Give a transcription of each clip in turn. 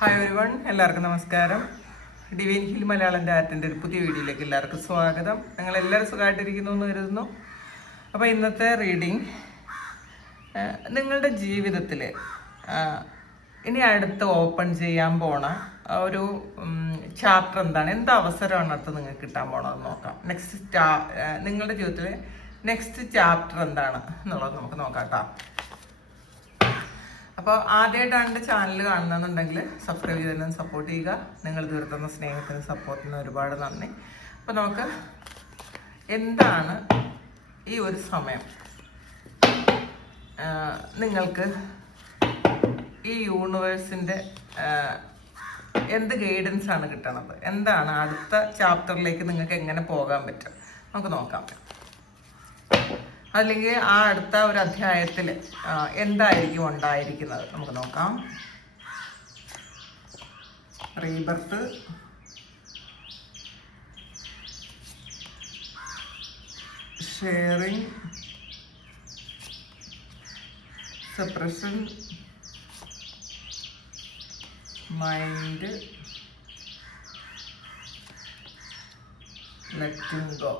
Hi everyone, എല്ലാവർക്കും നമസ്കാരം. Divine hill Malayalam ഡാറ്റിൻ്റെ ഒരു പുതിയ വീഡിയോയിലേക്ക് എല്ലാവർക്കും സ്വാഗതം. നിങ്ങളെല്ലാവരും സുഖമായിട്ടിരിക്കുന്നു എന്ന് കരുതുന്നു. അപ്പോൾ ഇന്നത്തെ റീഡിങ് നിങ്ങളുടെ ജീവിതത്തിൽ ഇനി അടുത്ത് ഓപ്പൺ ചെയ്യാൻ പോണ ഒരു ചാപ്റ്റർ എന്ത് അവസരമാണ് അടുത്ത് നിങ്ങൾക്ക് കിട്ടാൻ പോകണമെന്ന് നോക്കാം. നിങ്ങളുടെ ജീവിതത്തിൽ നെക്സ്റ്റ് ചാപ്റ്റർ എന്താണ് എന്നുള്ളത് നമുക്ക് നോക്കാം കേട്ടോ. അപ്പോൾ ആദ്യമായിട്ടാണ് എൻ്റെ ചാനൽ കാണുന്നതെന്നുണ്ടെങ്കിൽ സബ്സ്ക്രൈബ് ചെയ്തതിനും സപ്പോർട്ട് ചെയ്യുക. നിങ്ങൾ തീർത്തുന്ന സ്നേഹത്തിനും സപ്പോർട്ടിനും ഒരുപാട് നന്ദി. അപ്പോൾ നമുക്ക് എന്താണ് ഈ ഒരു സമയം നിങ്ങൾക്ക് ഈ യൂണിവേഴ്സിൻ്റെ എന്ത് ഗൈഡൻസ് ആണ് കിട്ടണത്, എന്താണ് അടുത്ത ചാപ്റ്ററിലേക്ക് നിങ്ങൾക്ക് എങ്ങനെ പോകാൻ പറ്റും നമുക്ക് നോക്കാം. അല്ലെങ്കിൽ ആ അടുത്ത ഒരു അധ്യായത്തിൽ എന്തായിരിക്കും ഉണ്ടായിരിക്കുന്നത് നമുക്ക് നോക്കാം. Rebirth, sharing, suppression, mind, letting go.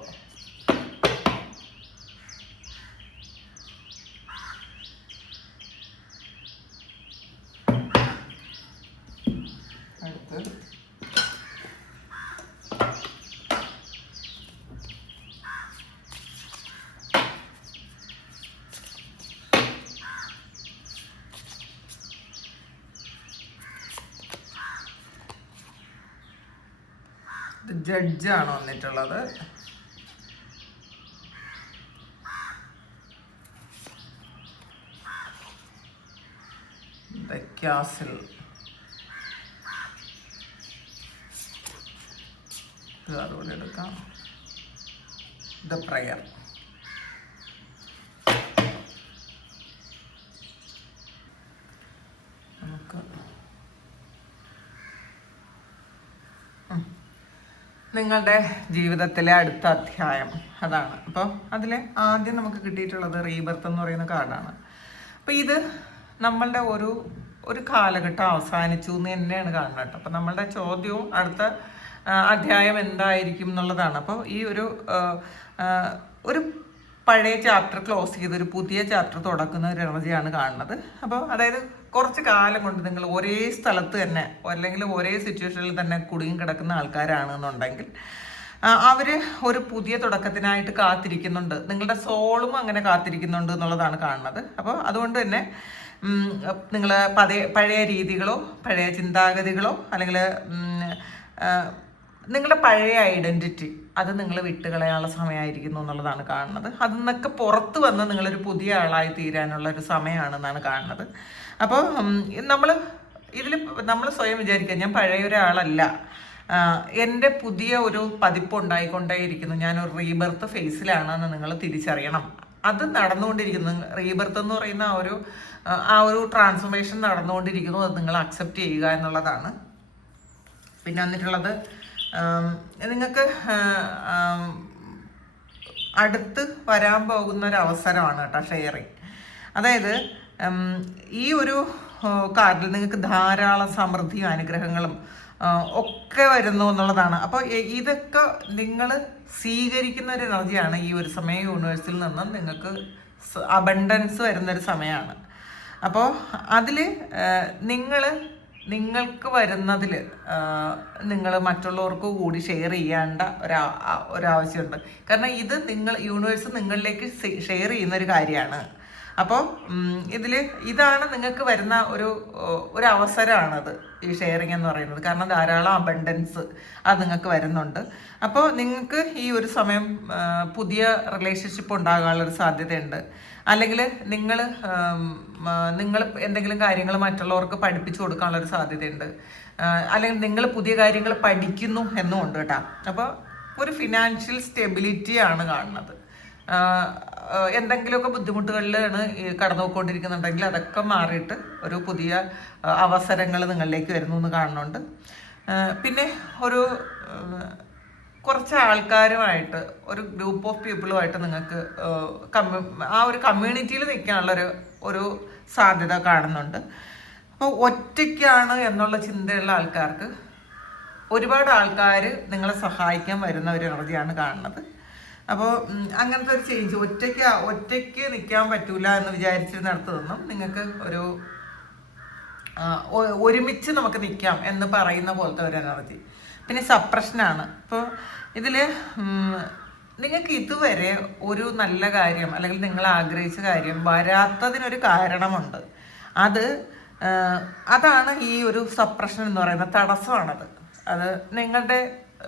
ജഡ്ജാണ് വന്നിട്ടുള്ളത്. ദ കാസിൽ, അതുപോലെ എടുക്കാം. The prayer. നമുക്ക് നിങ്ങളുടെ ജീവിതത്തിലെ അടുത്ത അധ്യായം അതാണ്. അപ്പോൾ അതിൽ ആദ്യം നമുക്ക് കിട്ടിയിട്ടുള്ളത് റീബർത്ത് എന്ന് പറയുന്ന കാർഡാണ്. അപ്പോൾ ഇത് നമ്മളുടെ ഒരു കാലഘട്ടം അവസാനിച്ചു എന്ന് തന്നെയാണ് കാണുന്നത് കേട്ടോ. അപ്പോൾ നമ്മളുടെ ചോദ്യവും അടുത്ത അധ്യായം എന്തായിരിക്കും എന്നുള്ളതാണ്. അപ്പോൾ ഈ ഒരു പഴയ ചാപ്റ്റർ ക്ലോസ് ചെയ്ത് ഒരു പുതിയ ചാപ്റ്റർ തുടക്കുന്ന ഒരു എനർജിയാണ് കാണുന്നത്. അപ്പോൾ അതായത് കുറച്ച് കാലം കൊണ്ട് നിങ്ങൾ ഒരേ സ്ഥലത്ത് തന്നെ അല്ലെങ്കിൽ ഒരേ സിറ്റുവേഷനിൽ തന്നെ കുടുങ്ങി കിടക്കുന്ന ആൾക്കാരാണെന്നുണ്ടെങ്കിൽ അവർ ഒരു പുതിയ തുടക്കത്തിനായിട്ട് കാത്തിരിക്കുന്നുണ്ട്. നിങ്ങളുടെ സോളും അങ്ങനെ കാത്തിരിക്കുന്നുണ്ട് എന്നുള്ളതാണ് കാണുന്നത്. അപ്പോൾ അതുകൊണ്ട് തന്നെ നിങ്ങൾ പഴയ രീതികളോ പഴയ ചിന്താഗതികളോ അല്ലെങ്കിൽ നിങ്ങളുടെ പഴയ ഐഡൻറ്റിറ്റി അത് നിങ്ങൾ വിട്ടുകളയാനുള്ള സമയമായിരിക്കുന്നു എന്നുള്ളതാണ് കാണുന്നത്. അതിൽ നിന്നൊക്കെ പുറത്ത് വന്ന് നിങ്ങളൊരു പുതിയ ആളായി തീരാനുള്ള ഒരു സമയമാണെന്നാണ് കാണുന്നത്. അപ്പോൾ നമ്മൾ സ്വയം വിചാരിക്കുക, ഞാൻ പഴയ ഒരാളല്ല, എൻ്റെ പുതിയ ഒരു പതിപ്പ് ഉണ്ടായിക്കൊണ്ടേയിരിക്കുന്നു, ഞാനൊരു റീബർത്ത് ഫേസിലാണെന്ന് നിങ്ങൾ തിരിച്ചറിയണം. അത് നടന്നുകൊണ്ടിരിക്കുന്നു. റീബർത്ത് എന്ന് പറയുന്ന ആ ഒരു ട്രാൻസ്ഫോർമേഷൻ നടന്നുകൊണ്ടിരിക്കുന്നു. അത് നിങ്ങൾ അക്സെപ്റ്റ് ചെയ്യുക എന്നുള്ളതാണ്. പിന്നെ വന്നിട്ടുള്ളത് നിങ്ങൾക്ക് അടുത്ത് വരാൻ പോകുന്ന ഒരു അവസരമാണ് കേട്ടോ ഷെയറിങ്. അതായത് ഈ ഒരു കാർഡിൽ നിങ്ങൾക്ക് ധാരാളം സമൃദ്ധിയും അനുഗ്രഹങ്ങളും ഒക്കെ വരുന്നു എന്നുള്ളതാണ്. അപ്പോൾ ഇതൊക്കെ നിങ്ങൾ സ്വീകരിക്കുന്ന ഒരു എനർജിയാണ്. ഈ ഒരു സമയം യൂണിവേഴ്സിൽ നിന്ന് നിങ്ങൾക്ക് അബണ്ടൻസ് വരുന്നൊരു സമയമാണ്. അപ്പോൾ അതിൽ നിങ്ങൾക്ക് വരുന്നതിൽ നിങ്ങൾ മറ്റുള്ളവർക്ക് കൂടി ഷെയർ ചെയ്യേണ്ട ഒരാവശ്യമുണ്ട്. കാരണം ഇത് യൂണിവേഴ്സ് നിങ്ങളിലേക്ക് ഷെയർ ചെയ്യുന്ന ഒരു കാര്യമാണ്. അപ്പോൾ ഇതാണ് നിങ്ങൾക്ക് വരുന്ന ഒരു അവസരമാണത് ഈ ഷെയറിങ് എന്ന് പറയുന്നത്. കാരണം ധാരാളം അബണ്ടൻസ് അത് നിങ്ങൾക്ക് വരുന്നുണ്ട്. അപ്പോൾ നിങ്ങൾക്ക് ഈ ഒരു സമയം പുതിയ റിലേഷൻഷിപ്പ് ഉണ്ടാകാനുള്ളൊരു സാധ്യതയുണ്ട്. അല്ലെങ്കിൽ നിങ്ങൾ എന്തെങ്കിലും കാര്യങ്ങൾ മറ്റുള്ളവർക്ക് പഠിപ്പിച്ചു കൊടുക്കാനുള്ളൊരു സാധ്യതയുണ്ട്. അല്ലെങ്കിൽ നിങ്ങൾ പുതിയ കാര്യങ്ങൾ പഠിക്കുന്നു എന്നുമുണ്ട് കേട്ടോ. അപ്പോൾ ഒരു ഫിനാൻഷ്യൽ സ്റ്റെബിലിറ്റിയാണ് കാണുന്നത്. എന്തെങ്കിലുമൊക്കെ ബുദ്ധിമുട്ടുകളിലാണ് കടന്നു പോയിക്കൊണ്ടിരിക്കുന്നുണ്ടെങ്കിൽ അതൊക്കെ മാറിയിട്ട് ഒരു പുതിയ അവസരങ്ങൾ നിങ്ങളിലേക്ക് വരുന്നു എന്ന് കാണുന്നുണ്ട്. പിന്നെ കുറച്ച് ആൾക്കാരുമായിട്ട് ഒരു ഗ്രൂപ്പ് ഓഫ് പീപ്പിളുമായിട്ട് നിങ്ങൾക്ക് ആ ഒരു കമ്മ്യൂണിറ്റിയിൽ നിൽക്കാനുള്ള ഒരു സാധ്യത കാണുന്നുണ്ട്. അപ്പോൾ ഒറ്റയ്ക്കാണ് എന്നുള്ള ചിന്തയുള്ള ആൾക്കാർക്ക് ഒരുപാട് ആൾക്കാർ നിങ്ങളെ സഹായിക്കാൻ വരുന്ന ഒരു എനർജിയാണ് കാണുന്നത്. അപ്പോൾ അങ്ങനത്തെ ഒരു ചേഞ്ച്, ഒറ്റയ്ക്ക് നിൽക്കാൻ പറ്റൂല എന്ന് വിചാരിച്ചിരുന്നിടത്ത് നിന്നും നിങ്ങൾക്ക് ഒരുമിച്ച് നമുക്ക് നിൽക്കാം എന്ന് പറയുന്ന പോലത്തെ ഒരു എനർജി. പിന്നെ സപ്രഷനാണ്. ഇപ്പോൾ ഇതിൽ നിങ്ങൾക്ക് ഇതുവരെ ഒരു നല്ല കാര്യം അല്ലെങ്കിൽ നിങ്ങൾ ആഗ്രഹിച്ച കാര്യം വരാത്തതിനൊരു കാരണമുണ്ട്. അതാണ് ഈ ഒരു സപ്രഷൻ എന്ന് പറയുന്ന തടസ്സമാണത്. അത് നിങ്ങളുടെ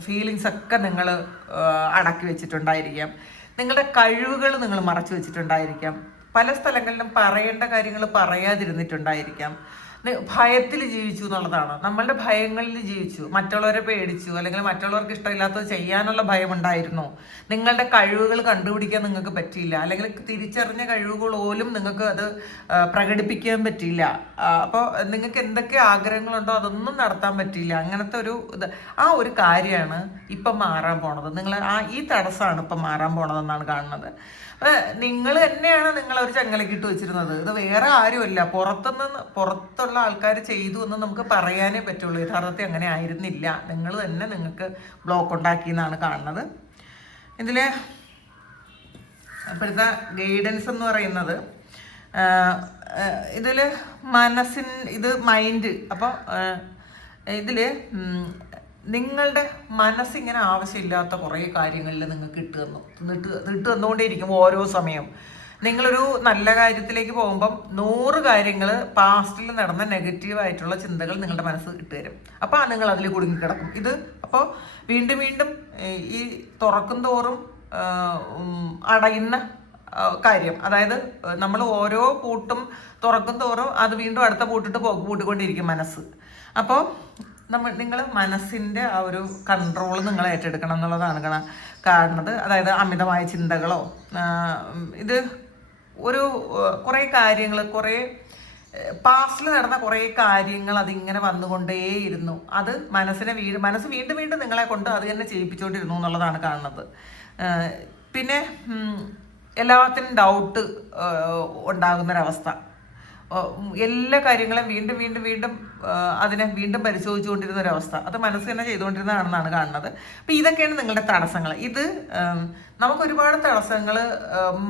ഫീലിങ്സ് ഒക്കെ നിങ്ങൾ അടക്കി വെച്ചിട്ടുണ്ടായിരിക്കാം, നിങ്ങളുടെ കഴിവുകൾ നിങ്ങൾ മറച്ചു വെച്ചിട്ടുണ്ടായിരിക്കാം, പല സ്ഥലങ്ങളിലും പറയേണ്ട കാര്യങ്ങൾ പറയാതിരുന്നിട്ടുണ്ടായിരിക്കാം, ഭയത്തിൽ ജീവിച്ചു എന്നുള്ളതാണ്. നമ്മളുടെ ഭയങ്ങളിൽ ജീവിച്ചു, മറ്റുള്ളവരെ പേടിച്ചു, അല്ലെങ്കിൽ മറ്റുള്ളവർക്ക് ഇഷ്ടമില്ലാത്തത് ചെയ്യാനുള്ള ഭയമുണ്ടായിരുന്നു. നിങ്ങളുടെ കഴിവുകൾ കണ്ടുപിടിക്കാൻ നിങ്ങൾക്ക് പറ്റിയില്ല, അല്ലെങ്കിൽ തിരിച്ചറിഞ്ഞ കഴിവുകൾ പോലും നിങ്ങൾക്ക് അത് പ്രകടിപ്പിക്കാൻ പറ്റിയില്ല. അപ്പോൾ നിങ്ങൾക്ക് എന്തൊക്കെ ആഗ്രഹങ്ങളുണ്ടോ അതൊന്നും നടത്താൻ പറ്റിയില്ല. അങ്ങനത്തെ ആ ഒരു കാര്യമാണ് ഇപ്പം മാറാൻ പോണത്. ഈ തടസ്സമാണ് ഇപ്പം മാറാൻ പോണതെന്നാണ് കാണുന്നത്. നിങ്ങൾ തന്നെയാണ് നിങ്ങളൊരു ചങ്ങലക്കിട്ട് വെച്ചിരുന്നത്. ഇത് വേറെ ആരുമല്ല, പുറത്തുള്ള ആൾക്കാർ ചെയ്തു എന്ന് നമുക്ക് പറയാനേ പറ്റുള്ളൂ. യഥാർത്ഥത്തിൽ അങ്ങനെ ആയിരുന്നില്ല, നിങ്ങൾ തന്നെ നിങ്ങൾക്ക് ബ്ലോക്ക് ഉണ്ടാക്കി എന്നാണ് കാണുന്നത്. ഇതിൽ ഇപ്പോഴത്തെ ഗൈഡൻസ് എന്ന് പറയുന്നത് ഇതിൽ ഇത് മൈൻഡ്. അപ്പോൾ ഇതിൽ നിങ്ങളുടെ മനസ്സിങ്ങനെ ആവശ്യമില്ലാത്ത കുറേ കാര്യങ്ങളിൽ നിങ്ങൾക്ക് ഇട്ട് തന്നുകൊണ്ടേയിരിക്കും ഓരോ സമയം. നിങ്ങളൊരു നല്ല കാര്യത്തിലേക്ക് പോകുമ്പം 100 കാര്യങ്ങൾ പാസ്റ്റിൽ നടന്ന നെഗറ്റീവായിട്ടുള്ള ചിന്തകൾ നിങ്ങളുടെ മനസ്സ് ഇട്ട് തരും. അപ്പോൾ നിങ്ങൾ അതിൽ കുടുങ്ങിക്കിടക്കും. അപ്പോൾ വീണ്ടും വീണ്ടും ഈ തുറക്കും തോറും അടയുന്ന കാര്യം, അതായത് നമ്മൾ ഓരോ പൂട്ടും തുറക്കും തോറും അത് വീണ്ടും അടുത്ത പൂട്ടിക്കൊണ്ടിരിക്കും മനസ്സ്. അപ്പോൾ നിങ്ങൾ മനസ്സിൻ്റെ ആ ഒരു കൺട്രോൾ നിങ്ങൾ ഏറ്റെടുക്കണം എന്നുള്ളതാണ് കാണുന്നത്. അതായത് അമിതമായ ചിന്തകളോ ഇത് കുറേ കാര്യങ്ങൾ, കുറേ പാസ്റ്റിൽ നടന്ന കുറേ കാര്യങ്ങൾ അതിങ്ങനെ വന്നുകൊണ്ടേയിരുന്നു. അത് മനസ്സ് വീണ്ടും വീണ്ടും നിങ്ങളെ കൊണ്ട് അത് തന്നെ ചെയ്യിപ്പിച്ചുകൊണ്ടിരുന്നു എന്നുള്ളതാണ് കാണുന്നത്. പിന്നെ എല്ലാത്തിനും ഡൗട്ട് ഉണ്ടാകുന്നൊരവസ്ഥ, എല്ലാ കാര്യങ്ങളും വീണ്ടും വീണ്ടും വീണ്ടും അതിനെ വീണ്ടും പരിശോധിച്ചുകൊണ്ടിരുന്ന ഒരവസ്ഥ, അത് മനസ്സ് തന്നെ ചെയ്തുകൊണ്ടിരുന്നതാണെന്നാണ് കാണുന്നത്. അപ്പം ഇതൊക്കെയാണ് നിങ്ങളുടെ തടസ്സങ്ങൾ. നമുക്ക് ഒരുപാട് തടസ്സങ്ങൾ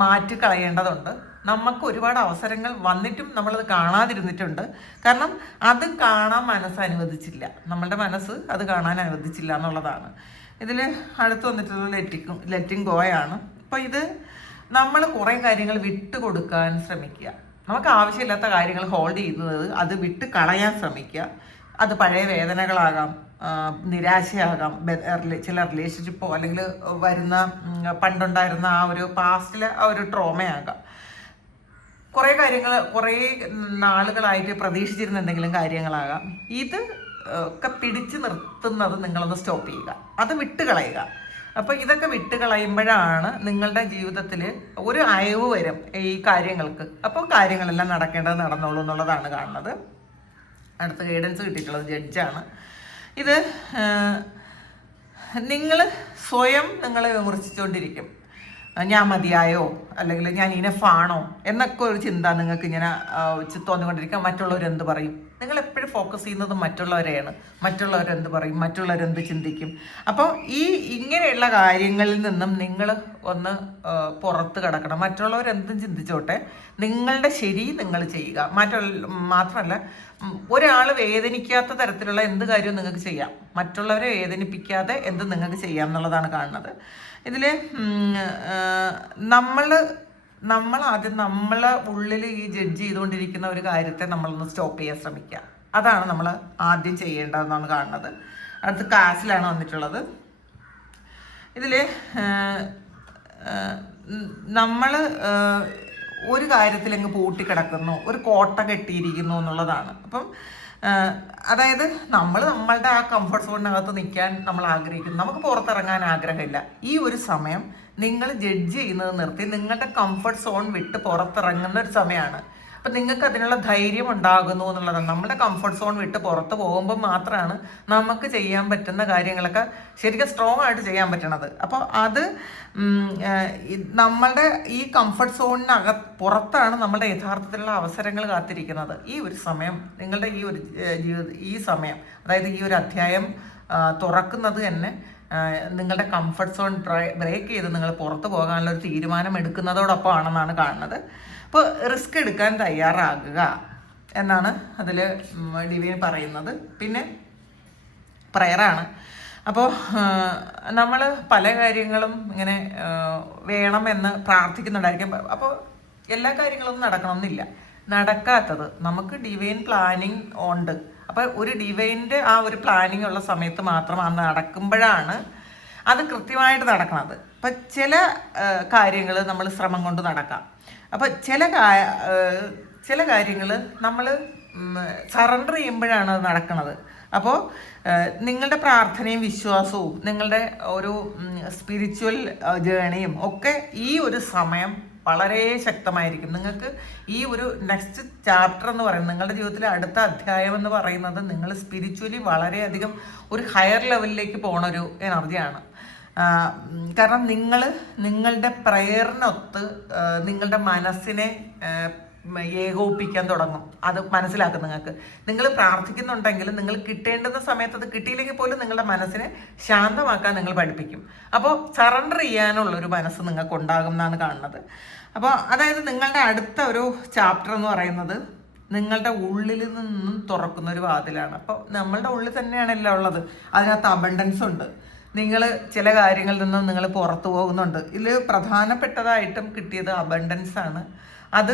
മാറ്റിക്കളയേണ്ടതുണ്ട്. നമുക്ക് ഒരുപാട് അവസരങ്ങൾ വന്നിട്ടും നമ്മളത് കാണാതിരുന്നിട്ടുണ്ട്. കാരണം അത് കാണാൻ മനസ്സ് അനുവദിച്ചില്ല, നമ്മളുടെ മനസ്സ് അത് കാണാൻ അനുവദിച്ചില്ല എന്നുള്ളതാണ്. ഇതിൽ അടുത്ത് വന്നിട്ടുള്ള ലെറ്റിംഗ് ഗോയാണ്. അപ്പോൾ നമ്മൾ കുറേ കാര്യങ്ങൾ വിട്ടുകൊടുക്കാൻ ശ്രമിക്കുക. നമുക്ക് ആവശ്യമില്ലാത്ത കാര്യങ്ങൾ ഹോൾഡ് ചെയ്യുന്നത് അത് വിട്ട് കളയാൻ ശ്രമിക്കുക. അത് പഴയ വേദനകളാകാം, നിരാശയാകാം, ചില റിലേഷൻഷിപ്പോ അല്ലെങ്കിൽ പണ്ടുണ്ടായിരുന്ന ആ ഒരു പാസ്റ്റിലെ ആ ഒരു ട്രോമയാകാം. കുറേ കാര്യങ്ങൾ കുറേ നാളുകളായിട്ട് പ്രതീക്ഷിച്ചിരുന്ന എന്തെങ്കിലും കാര്യങ്ങളാകാം. ഒക്കെ പിടിച്ചു നിർത്തുന്നത് നിങ്ങളൊന്ന് സ്റ്റോപ്പ് ചെയ്യുക, അത് വിട്ടുകളയുക. അപ്പോൾ ഇതൊക്കെ വിട്ടുകളയുമ്പോഴാണ് നിങ്ങളുടെ ജീവിതത്തിൽ ഒരു അയവ് വരും ഈ കാര്യങ്ങൾക്ക്. അപ്പോൾ കാര്യങ്ങളെല്ലാം നടക്കേണ്ടത് നടന്നോളൂ എന്നുള്ളതാണ് കാണുന്നത്. അടുത്ത ഗൈഡൻസ് കിട്ടിയിട്ടുള്ളത് ജഡ്ജാണ്. നിങ്ങൾ സ്വയം നിങ്ങളെ വിമർശിച്ചുകൊണ്ടിരിക്കും. ഞാൻ മതിയായോ, അല്ലെങ്കിൽ ഞാൻ ഇനഫാണോ എന്നൊക്കെ ഒരു ചിന്ത നിങ്ങൾക്ക് ഇങ്ങനെ തോന്നിക്കൊണ്ടിരിക്കാം. മറ്റുള്ളവരെന്ത് പറയും? നിങ്ങൾ എപ്പോഴും ഫോക്കസ് ചെയ്യുന്നത് മറ്റുള്ളവരെയാണ്. മറ്റുള്ളവരെന്ത് പറയും, മറ്റുള്ളവരെന്ത് ചിന്തിക്കും. അപ്പോൾ ഇങ്ങനെയുള്ള കാര്യങ്ങളിൽ നിന്നും നിങ്ങൾ ഒന്ന് പുറത്ത് കിടക്കണം. മറ്റുള്ളവരെന്തും ചിന്തിച്ചോട്ടെ, നിങ്ങളുടെ ശരി നിങ്ങൾ ചെയ്യുക. മാത്രമല്ല, ഒരാൾ വേദനിക്കാത്ത തരത്തിലുള്ള എന്ത് കാര്യവും നിങ്ങൾക്ക് ചെയ്യാം. മറ്റുള്ളവരെ വേദനിപ്പിക്കാതെ എന്ത് നിങ്ങൾക്ക് ചെയ്യാം എന്നുള്ളതാണ് കാണുന്നത്. ഇതിൽ നമ്മളാദ്യം നമ്മളെ ഉള്ളിൽ ഈ ജഡ്ജ് ചെയ്തുകൊണ്ടിരിക്കുന്ന ഒരു കാര്യത്തെ നമ്മളൊന്ന് സ്റ്റോപ്പ് ചെയ്യാൻ ശ്രമിക്കുക. അതാണ് നമ്മൾ ആദ്യം ചെയ്യേണ്ടതെന്നാണ് കാണുന്നത്. അടുത്ത് കാസിലാണ് വന്നിട്ടുള്ളത്. ഇതിൽ നമ്മൾ ഒരു കാര്യത്തിലങ്ങ് പൂട്ടിക്കിടക്കുന്നു, ഒരു കോട്ട കെട്ടിയിരിക്കുന്നു എന്നുള്ളതാണ്. അപ്പം അതായത് നമ്മളുടെ ആ കംഫർട്ട് സോണിനകത്ത് നിൽക്കാൻ നമ്മൾ ആഗ്രഹിക്കുന്നു, നമുക്ക് പുറത്തിറങ്ങാൻ ആഗ്രഹമില്ല. ഈ ഒരു സമയം നിങ്ങൾ ജഡ്ജ് ചെയ്യുന്നത് നിർത്തി നിങ്ങളുടെ കംഫർട്ട് സോൺ വിട്ട് പുറത്തിറങ്ങുന്ന ഒരു സമയമാണ്. അപ്പം നിങ്ങൾക്ക് അതിനുള്ള ധൈര്യം ഉണ്ടാകുന്നു എന്നുള്ളതാണ്. നമ്മുടെ കംഫർട്ട് സോൺ വിട്ട് പുറത്ത് പോകുമ്പോൾ മാത്രമാണ് നമുക്ക് ചെയ്യാൻ പറ്റുന്ന കാര്യങ്ങളൊക്കെ ശരിക്കും സ്ട്രോങ് ആയിട്ട് ചെയ്യാൻ പറ്റണത്. അപ്പോൾ അത് നമ്മളുടെ ഈ കംഫർട്ട് പുറത്താണ് നമ്മുടെ യഥാർത്ഥത്തിലുള്ള അവസരങ്ങൾ കാത്തിരിക്കുന്നത്. ഈ ഒരു സമയം, നിങ്ങളുടെ ഈ സമയം, അതായത് ഈ ഒരു അധ്യായം തുറക്കുന്നത് തന്നെ നിങ്ങളുടെ കംഫർട്ട് സോൺ ബ്രേക്ക് ചെയ്ത് നിങ്ങൾ പുറത്ത് പോകാനുള്ള ഒരു തീരുമാനം എടുക്കുന്നതോടൊപ്പമാണെന്നാണ് കാണുന്നത്. അപ്പോൾ റിസ്ക് എടുക്കാൻ തയ്യാറാകുക എന്നാണ് അതിൽ ഡിവൈൻ പറയുന്നത്. പിന്നെ പ്രയറാണ്. അപ്പോൾ നമ്മൾ പല കാര്യങ്ങളും ഇങ്ങനെ വേണമെന്ന് പ്രാർത്ഥിക്കുന്നുണ്ടായിരിക്കും. അപ്പോൾ എല്ലാ കാര്യങ്ങളൊന്നും നടക്കണമെന്നില്ല. നടക്കാത്തത് നമുക്ക് ഡിവൈൻ പ്ലാനിങ് ഉണ്ട്. അപ്പോൾ ഒരു ഡിവൈൻ്റെ ആ ഒരു പ്ലാനിങ് ഉള്ള സമയത്ത് മാത്രം അത് നടക്കുമ്പോഴാണ് അത് കൃത്യമായിട്ട് നടക്കുന്നത്. അപ്പം ചില കാര്യങ്ങൾ നമ്മൾ ശ്രമം കൊണ്ട് നടക്കാം. അപ്പോൾ ചില കാര്യങ്ങൾ നമ്മൾ സറണ്ടർ ചെയ്യുമ്പോഴാണ് അത് നടക്കുന്നത്. അപ്പോൾ നിങ്ങളുടെ പ്രാർത്ഥനയും വിശ്വാസവും നിങ്ങളുടെ ഒരു സ്പിരിച്വൽ ജേണിയും ഒക്കെ ഈ ഒരു സമയം വളരെ ശക്തമായിരിക്കും. നിങ്ങൾക്ക് ഈ ഒരു നെക്സ്റ്റ് ചാപ്റ്റർ എന്ന് പറയുന്നത്, നിങ്ങളുടെ ജീവിതത്തിലെ അടുത്ത അധ്യായം എന്ന് പറയുന്നത്, നിങ്ങൾ സ്പിരിച്വലി വളരെയധികം ഒരു ഹയർ ലെവലിലേക്ക് പോണ ഒരു എനർജിയാണ്. കാരണം നിങ്ങളുടെ പ്രയറിനൊത്ത് നിങ്ങളുടെ മനസ്സിനെ ഏകോപിപ്പിക്കാൻ തുടങ്ങും. അത് മനസ്സിലാക്കും. നിങ്ങൾ പ്രാർത്ഥിക്കുന്നുണ്ടെങ്കിൽ നിങ്ങൾ കിട്ടേണ്ടുന്ന സമയത്ത് അത് കിട്ടിയില്ലെങ്കിൽ പോലും നിങ്ങളുടെ മനസ്സിനെ ശാന്തമാക്കാൻ നിങ്ങൾ പഠിപ്പിക്കും. അപ്പോൾ സറണ്ടർ ചെയ്യാനുള്ളൊരു മനസ്സ് നിങ്ങൾക്ക് ഉണ്ടാകും എന്നാണ് കാണുന്നത്. അപ്പോൾ അതായത് നിങ്ങളുടെ അടുത്ത ഒരു ചാപ്റ്റർ എന്ന് പറയുന്നത് നിങ്ങളുടെ ഉള്ളിൽ നിന്നും തുറക്കുന്ന ഒരു വാതിലാണ്. അപ്പോൾ നമ്മളുടെ ഉള്ളിൽ തന്നെയാണല്ലോ ഉള്ളത്. അതിനകത്ത് അബണ്ടൻസ് ഉണ്ട്. നിങ്ങൾ ചില കാര്യങ്ങളിൽ നിന്നും നിങ്ങൾ പുറത്തു പോകുന്നുണ്ട്. ഇതിൽ പ്രധാനപ്പെട്ടതായിട്ടും കിട്ടിയത് അബണ്ടൻസ് ആണ്. അത്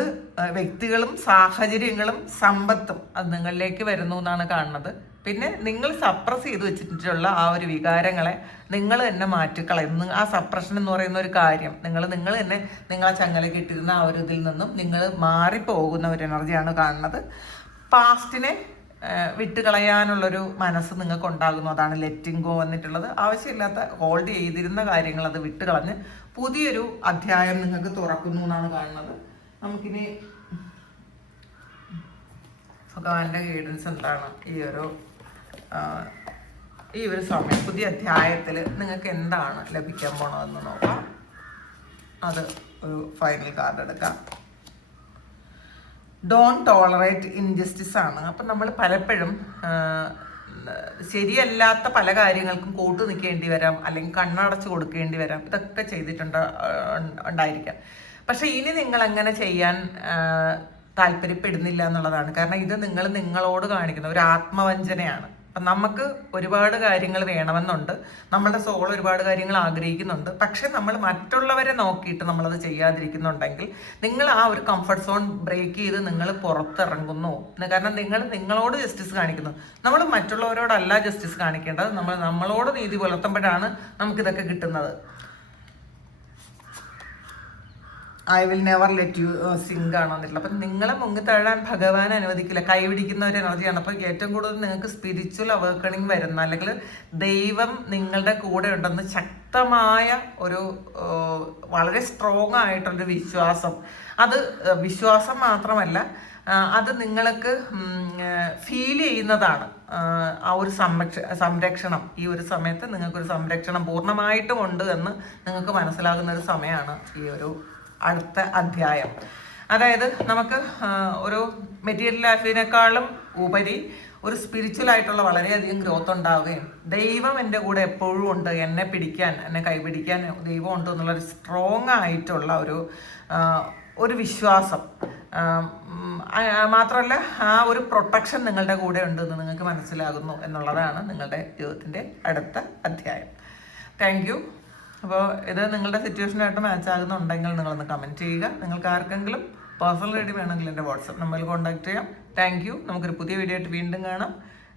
വ്യക്തികളും സാഹചര്യങ്ങളും സമ്പത്തും അത് നിങ്ങളിലേക്ക് വരുന്നു എന്നാണ് കാണുന്നത്. പിന്നെ നിങ്ങൾ സപ്രസ് ചെയ്ത് വെച്ചിട്ടുള്ള ആ ഒരു വികാരങ്ങളെ നിങ്ങൾ തന്നെ മാറ്റിക്കളയുന്നു. ആ സപ്രഷൻ എന്ന് പറയുന്ന ഒരു കാര്യം നിങ്ങൾ തന്നെ നിങ്ങളെ ചങ്ങലയ്ക്ക് ഇട്ടിരുന്ന ആ ഒരു ഇതിൽ നിന്നും നിങ്ങൾ മാറിപ്പോകുന്ന ഒരു എനർജിയാണ് കാണുന്നത്. പാസ്റ്റിനെ വിട്ടുകളയാനുള്ളൊരു മനസ്സ് നിങ്ങൾക്ക് ഉണ്ടാകുന്നു. അതാണ് ലെറ്റിംഗ് ഗോ വന്നിട്ടുള്ളത്. ആവശ്യമില്ലാത്ത ഹോൾഡ് ചെയ്തിരുന്ന കാര്യങ്ങൾ അത് വിട്ടുകളഞ്ഞ് പുതിയൊരു അധ്യായം നിങ്ങൾക്ക് തുറക്കുന്നു എന്നാണ് കാണുന്നത്. നമുക്കിനി ഭഗവാന്റെ ഗൈഡൻസ് എന്താണ് ഈ ഒരു സമയം, പുതിയ അധ്യായത്തിൽ നിങ്ങൾക്ക് എന്താണ് ലഭിക്കാൻ പോണതെന്ന് നോക്കാം. അത് ഒരു ഫൈനൽ കാർഡ് എടുക്കാം. ഡോണ്ട് ടോളറേറ്റ് ഇൻജസ്റ്റിസ് ആണ്. അപ്പം നമ്മൾ പലപ്പോഴും ശരിയല്ലാത്ത പല കാര്യങ്ങൾക്കും കൂട്ടു നിൽക്കേണ്ടി വരാം, അല്ലെങ്കിൽ കണ്ണടച്ച് കൊടുക്കേണ്ടി വരാം. ഇതൊക്കെ ഉണ്ടായിരിക്കാം. പക്ഷെ ഇനി നിങ്ങൾ അങ്ങനെ ചെയ്യാൻ താല്പര്യപ്പെടുന്നില്ല എന്നുള്ളതാണ്. കാരണം ഇത് നിങ്ങളോട് കാണിക്കുന്ന ഒരു ആത്മവഞ്ചനയാണ്. അപ്പം നമുക്ക് ഒരുപാട് കാര്യങ്ങൾ വേണമെന്നുണ്ട്, നമ്മളുടെ സോൾ ഒരുപാട് കാര്യങ്ങൾ ആഗ്രഹിക്കുന്നുണ്ട്. പക്ഷെ നമ്മൾ മറ്റുള്ളവരെ നോക്കിയിട്ട് നമ്മളത് ചെയ്യാതിരിക്കുന്നുണ്ടെങ്കിൽ നിങ്ങൾ ആ ഒരു കംഫർട്ട് സോൺ ബ്രേക്ക് ചെയ്ത് നിങ്ങൾ പുറത്തിറങ്ങുന്നു. കാരണം നിങ്ങളോട് ജസ്റ്റിസ് കാണിക്കുന്നു. നമ്മൾ മറ്റുള്ളവരോടല്ല ജസ്റ്റിസ് കാണിക്കേണ്ടത്. നമ്മളോട് നീതി പുലർത്തുമ്പോഴാണ് നമുക്കിതൊക്കെ കിട്ടുന്നത്. I will never let you sink ആണ് വന്നിട്ടുള്ളത്. അപ്പം നിങ്ങളെ മുങ്ങിത്തഴാൻ ഭഗവാൻ അനുവദിക്കില്ല. കൈപിടിക്കുന്ന ഒരു എനർജിയാണ്. അപ്പോൾ ഏറ്റവും കൂടുതൽ നിങ്ങൾക്ക് സ്പിരിച്വൽ അവേക്കണിങ് വരുന്ന, അല്ലെങ്കിൽ ദൈവം നിങ്ങളുടെ കൂടെ ഉണ്ടെന്ന് ശക്തമായ ഒരു വളരെ സ്ട്രോങ് ആയിട്ടുള്ളൊരു വിശ്വാസം. അത് വിശ്വാസം മാത്രമല്ല, അത് നിങ്ങൾക്ക് ഫീൽ ചെയ്യുന്നതാണ്. ആ ഒരു സംരക്ഷണം ഈ ഒരു സമയത്ത് നിങ്ങൾക്കൊരു സംരക്ഷണം പൂർണ്ണമായിട്ടും ഉണ്ട് എന്ന് നിങ്ങൾക്ക് മനസ്സിലാകുന്ന ഒരു സമയമാണ് ഈ ഒരു അടുത്ത അധ്യായം. അതായത് നമുക്ക് ഒരു മെറ്റീരിയൽ ലൈഫിനേക്കാളും ഉപരി ഒരു സ്പിരിച്വൽ ആയിട്ടുള്ള വളരെയധികം ഗ്രോത്ത് ഉണ്ടാവുകയും ദൈവം എൻ്റെ കൂടെ എപ്പോഴും ഉണ്ട്, എന്നെ കൈപിടിക്കാൻ ദൈവം ഉണ്ട് എന്നുള്ളൊരു സ്ട്രോങ് ആയിട്ടുള്ള ഒരു വിശ്വാസം. മാത്രമല്ല ആ ഒരു പ്രൊട്ടക്ഷൻ നിങ്ങളുടെ കൂടെ ഉണ്ടെന്ന് നിങ്ങൾക്ക് മനസ്സിലാകുന്നു എന്നുള്ളതാണ് നിങ്ങളുടെ ജീവിതത്തിൻ്റെ അടുത്ത അധ്യായം. Thank you. അപ്പോൾ ഇത് നിങ്ങളുടെ സിറ്റുവേഷനായിട്ട് മാച്ച് ആകുന്നുണ്ടെങ്കിൽ നിങ്ങളൊന്ന് കമൻറ്റ് ചെയ്യുക. നിങ്ങൾക്ക് ആർക്കെങ്കിലും പേഴ്സണൽ റീഡിംഗ് വേണമെങ്കിൽ എൻ്റെ വാട്സപ്പ് നമ്പറിൽ കോൺടാക്ട് ചെയ്യാം. Thank you. നമുക്കൊരു പുതിയ വീഡിയോ ആയിട്ട് വീണ്ടും കാണാം.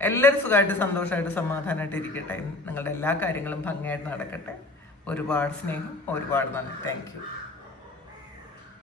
എല്ലാവരും സുഖമായിട്ട് സന്തോഷമായിട്ട് സമാധാനമായിട്ട് ഇരിക്കട്ടെ. നിങ്ങളുടെ എല്ലാ കാര്യങ്ങളും ഭംഗിയായിട്ട് നടക്കട്ടെ. ഒരുപാട് സ്നേഹം, ഒരുപാട് നന്ദി. Thank you.